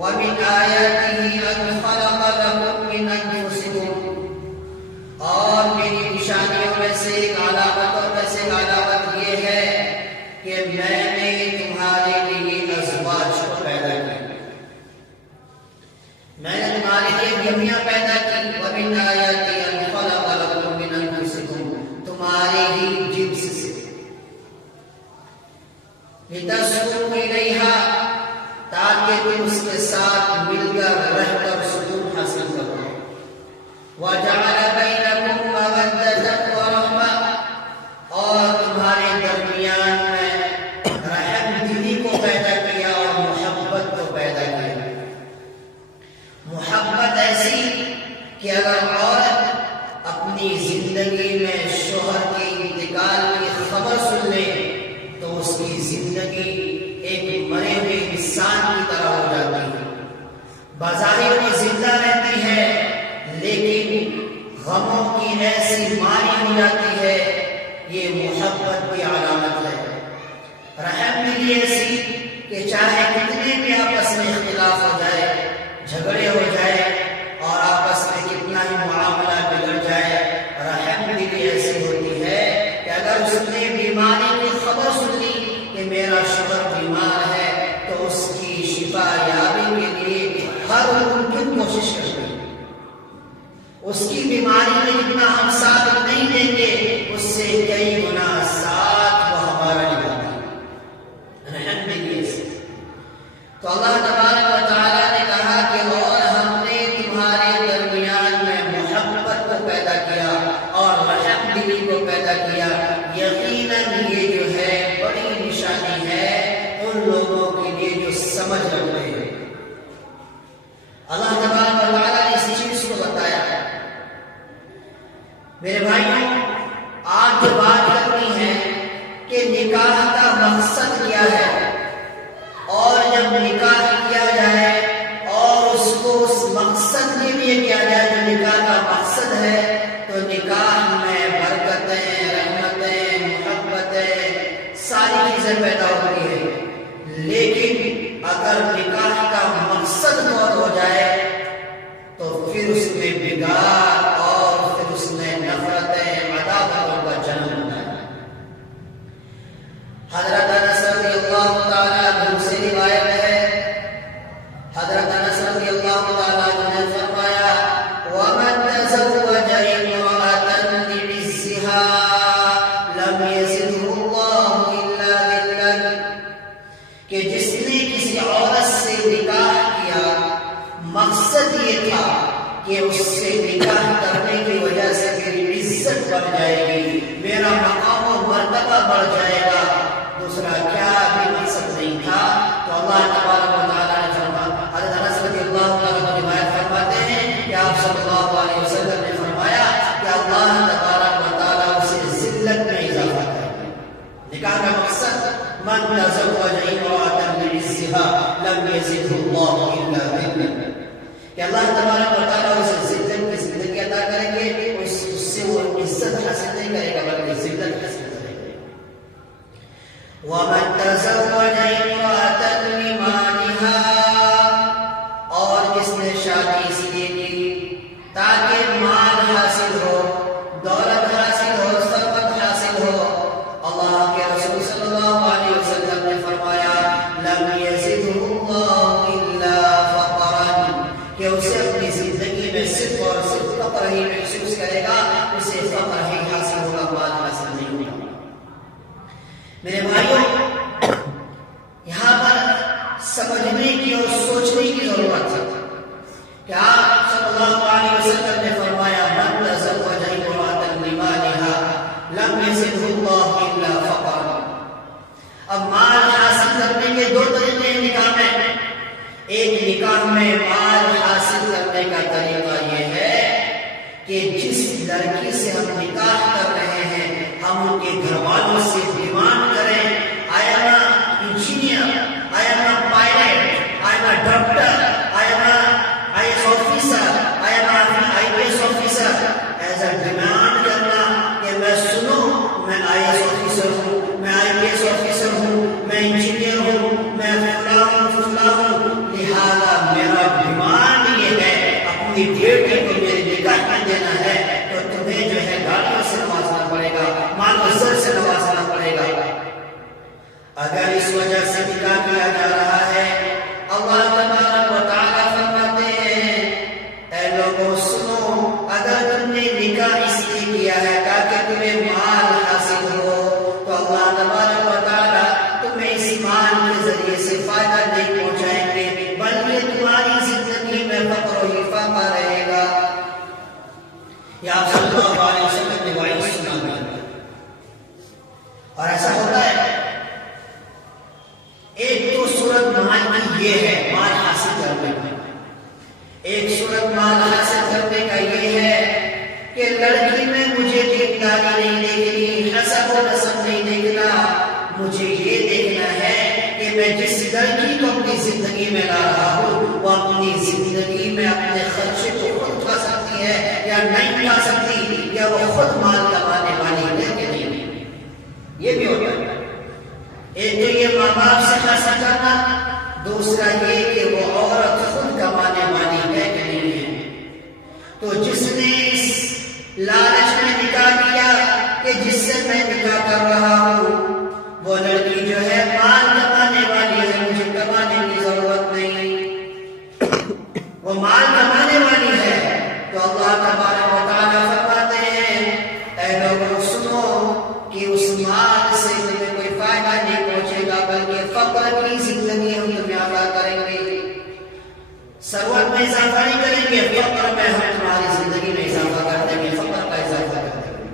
ومن آیاته ان خلق لكم من انفسکم، اور میری نشانیوں میں سے ایک علامتوں میں سے علامت یہ ہے کہ میں نے تمہارے لیے ازواج کو پیدا کیا، میں نے تمہارے لیے بیویاں پیدا کی۔ ومن آیاته ان خلق لكم من انفسکم، تمہارے ہی جنس سے، لتسكنوا الیہا، تاکہ تم اس کے ساتھ مل کر رہ کر سکون حاصل کرو۔ وجعل بینکم مودۃ ورحمۃ، اور تمہارے درمیان میں رحم دلی کو پیدا کیا اور محبت کو پیدا کیا۔ محبت ایسی کہ اگر عورت اپنی زندگی میں شوہر کے انتقال کی خبر سن لے تو اس کی زندگی ایک مرے ہوئے انسان کی طرح ہو جاتی ہے۔ بظاہر وہ زندہ رہتی ہے لیکن غموں کی ایسی ماری ہو جاتی ہے، یہ محبت کی علامت ہے۔ رحم دلی ایسی کہ چاہے کتنے بھی آپس میں اختلاف ہو جائے، جھگڑے ہو جائے اور آپس میں کتنا ہی معاملہ بگڑ جائے، رحم دلی ایسی ہوتی ہے کہ اگر اس نے بیماری کی خبر سن لی کہ میرا شوہر بیمار ہے تو اس کی شفا یابی کے لیے ہر ممکن کوشش کرتی ہے۔ اس کی بیماری میں جتنا ہم ساتھ نہیں دیں گے اس سے کئی گنا ساتھ وہ ہمارا نبھاتا ہے۔ رحم دلی ایسی۔ تو اللہ تبارک و تعالیٰ نے کہا کہ اور ہم نے تمہارے درمیان میں محبت کو پیدا کیا اور رحم دلی کو پیدا کیا۔ یقیناً یہ جو ہے بڑی نشانی ہے ان لوگوں کے لیے جو سمجھ رکھتے ہیں۔ اللہ تبارک و تعالیٰ نے اس چیز کو بتایا۔ میرے بھائیوں، آج جو بات کرنی ہے کہ نکاح کا مقصد کیا ہے، اور جب نکاح کیا جائے اور اس کو اس مقصد کے لیے کیا جائے جو نکاح کا مقصد ہے، تو نکاح میں برکتیں، رحمتیں، محبتیں، ساری چیزیں پیدا ہوتی ہیں۔ لیکن اگر نکاح کا مقصد غلط ہو جائے تو پھر اس میں بگاڑ اور پھر اس میں نفرتیں، عداوتوں کا جنم ہوتا ہے۔ حضرت انس رضی اللہ تعالیٰ عنہ سے روایت ہے، حضرت انس رضی اللہ تعالیٰ عنہ نے فرمایا وَمَن تَزَوَّجَ امْرَأَةً لِعِزِّهَا لَمْ يَزِدْهُ اللَّهُ إِلَّا ذِلًّا، کہ جس نے کسی عورت سے نکاح کیا مقصد یہ تھا کہ اس سے نکاح کرنے کی وجہ سے میری عزت بڑھ جائے گی، میرا مقام و مرتبہ بڑھ جائے گا، دوسرا کیا بھی مقصد نہیں تھا، تو اللہ تبارک و تعالیٰ نے فرمایا۔ حضرت انس رضی اللہ تعالیٰ عنہ روایت فرماتے ہیں کہ آپ صلی اللہ علیہ وسلم نے فرمایا کہ اللہ تبارک و تعالیٰ اسے ذلت میں اضافہ کرے گا۔ نکاح کا مقصد من تزوج امرأة لعزها لم يزده الله إلا ذلا، کہ اللہ تبارک و تعالیٰ اسے ذلت کی زندگی عطا کریں گے، اس سے وہ عزت حاصل نہیں کرے گا بلکہ ذلت حاصل کرے گا۔ وَمَن تَزَوَّجَ امْرَأَةً لِمَالِهَا، اور جس نے شادی اس لیے کی تاکہ مال حاصل ہو، دولت حاصل ہو، ثروت حاصل ہو، اللہ کے رسول صلی اللہ علیہ وسلم نے فرمایا لَمْ يَزِدْهُ اللَّهُ إِلَّا فَقْرًا، کہ اسے اپنی زندگی میں صرف اور صرف فقر ہی محسوس کرے گا، اسے فقر ہی حاصل ہوگا، مال حاصل نہیں ہوگا۔ میرے بھائیوں، یہاں پر سمجھنے کی اور سوچنے کی ضرورت ہے کہ آپ صلی اللہ علیہ وسلم نے فرمایا من تزوج امرأة لمالها لم يزده الله إلا فقرا۔ اب مال حاصل کرنے کے دو طریقے ہیں نکاح میں۔ ایک نکاح میں مال حاصل کرنے کا طریقہ یہ ہے کہ جس لڑکی سے ہم نکاح کر رہے ہیں ہم ان کے گھر والوں سے ڈیمانڈ کریں I am an engineer, I am a pilot, I am a doctor, I am a IAS officer, I am an IPS officer، ایسا ڈیمانڈ کرنا کہ میں سنوں میں IAS officer ہوں، میں IPS officer ہوں، میں انجینئر ہوں، میں فلاں ہوں، لہذا ایک صورت مال حاصل کرنے کا یہ ہے کہ لڑکی میں مجھے دینداری نہیں دیکھنی، حسب و نسب نہیں دیکھنا، مجھے یہ دیکھنا ہے کہ میں جس لڑکی کو اپنی زندگی میں لا رہا ہوں وہ اپنی زندگی میں اپنے خرچے کو خود کھا سکتی ہے یا نہیں کھا سکتی، یا وہ خود مال کمانے والی ہے کہ نہیں۔ یہ بھی ہوتا ہے، ایک تو یہ ماں باپ سے حاصل کرنا، دوسرا یہ کہ وہ عورت خود کمانے والی ہے کہ نہیں ہے۔ تو جس نے اس لالچ میں نکاح کیا کہ جس سے میں نکاح کر رہا ہوں وہ لڑکی جو ہے مال کمانے والی ہے، مجھے کمانے کی ضرورت نہیں، وہ مال کمانے والی ہے، تو اللہ تبارک و تعالیٰ فرماتے ہیں اے لوگوں سنو کہ اس مال سے تمہیں کوئی فائدہ نہیں پہنچے گا، بلکہ فقر کی زندگی ہم تمہیں عطا کریں گے، ثروت میں اضافہ نہیں کریں گے، فقر میں ہم تمہاری زندگی میں اضافہ کر دیں گے، فقر کا اضافہ کر دیں گے۔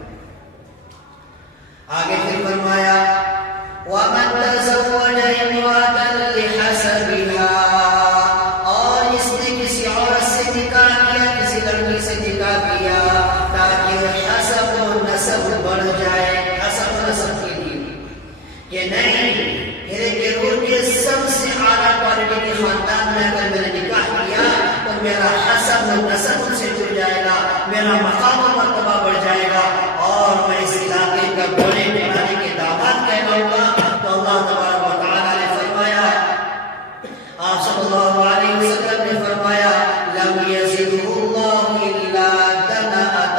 آگے پھر فرمایا وَمَن تَزَوَّجَ امْرَأَةً لِحَسَبِهَا، اور اس نے کسی عورت سے نکاح کیا، کسی لڑکی سے نکاح کیا تاکہ حسب و نسب بڑھ جائے، حسب و نسب کے لیے کہ نہیں میرے گروہ کے سب سے اعلیٰ کوالٹی کے خاندان میں اگر میں نے نکاح کیا تو میرا حسب و نسب ان سے جڑ جائے گا، میرا مقام و مرتبہ بڑھ جائے گا اور میں اس علاقے کا بڑے گھرانے کے داماد کہلاؤں گا۔ تو اللہ تبارک و تعالیٰ نے فرمایا، آپ صلی اللہ علیہ وسلم نے فرمایا لم یزدہ اللہ الا دناءۃ،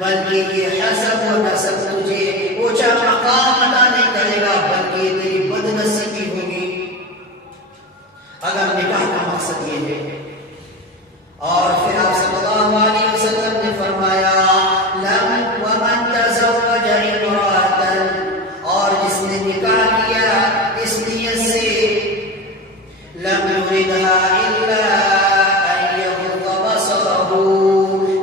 بلکہ یہ حسب و نسب تجھے اونچا مقام عطا نہیں کرے گا بلکہ تیری بدنصیبی ہوگی، اگر نکاح کا مقصد یہ ہے۔ اور پھر آپ صلی اللہ علیہ وسلم نے فرمایا وَمَن تَزَوَّجَ امْرَأَةً، اور جس نے نکاح کیا اس نیت سے لم يردها إلا أن يغض بصره،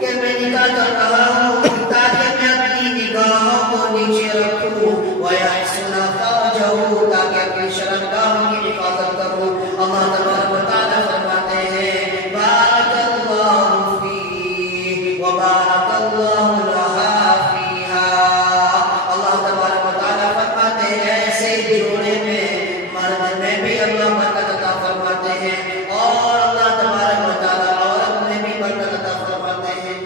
کہ میں نکاح کر رہا ہوں تاکہ میں اپنی نگاہوں کو نیچے رکھوں، وَيَحْسُنَ فَرْجَهُ، تاکہ اپنی شرمگاہوں کی حفاظت کروں۔ اللہ تبارک و تعالیٰ فرماتے ہیں بارک اللہ فیہ وبارک اللہ لہا فیہا، اللہ تبارک و تعالیٰ فرماتے ہیں ایسے جوڑے میں مرد میں بھی اللہ برکت عطا فرماتے ہیں اور اللہ تبارک و تعالیٰ عورت میں بھی برکت عطا فرماتے ہیں۔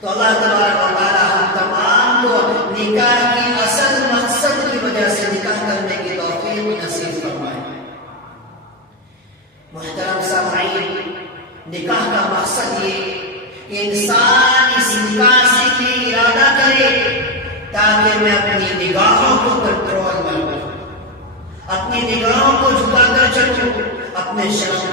تو اللہ تبارک و تعالیٰ ہم تمام کو نکاح کی اصل مقصد کی وجہ سے نکاح کرنے کی توفیق نصیب فرمائے۔ محترم سامعین، نکاح کا مقصد یہ کہ انسان اس نکاح سے یہ ارادہ کرے تاکہ میں اپنی نگاہوں کو کنٹرول میں کروں، اپنی نگاہوں کو جھکا کر چلوں، اپنے شرم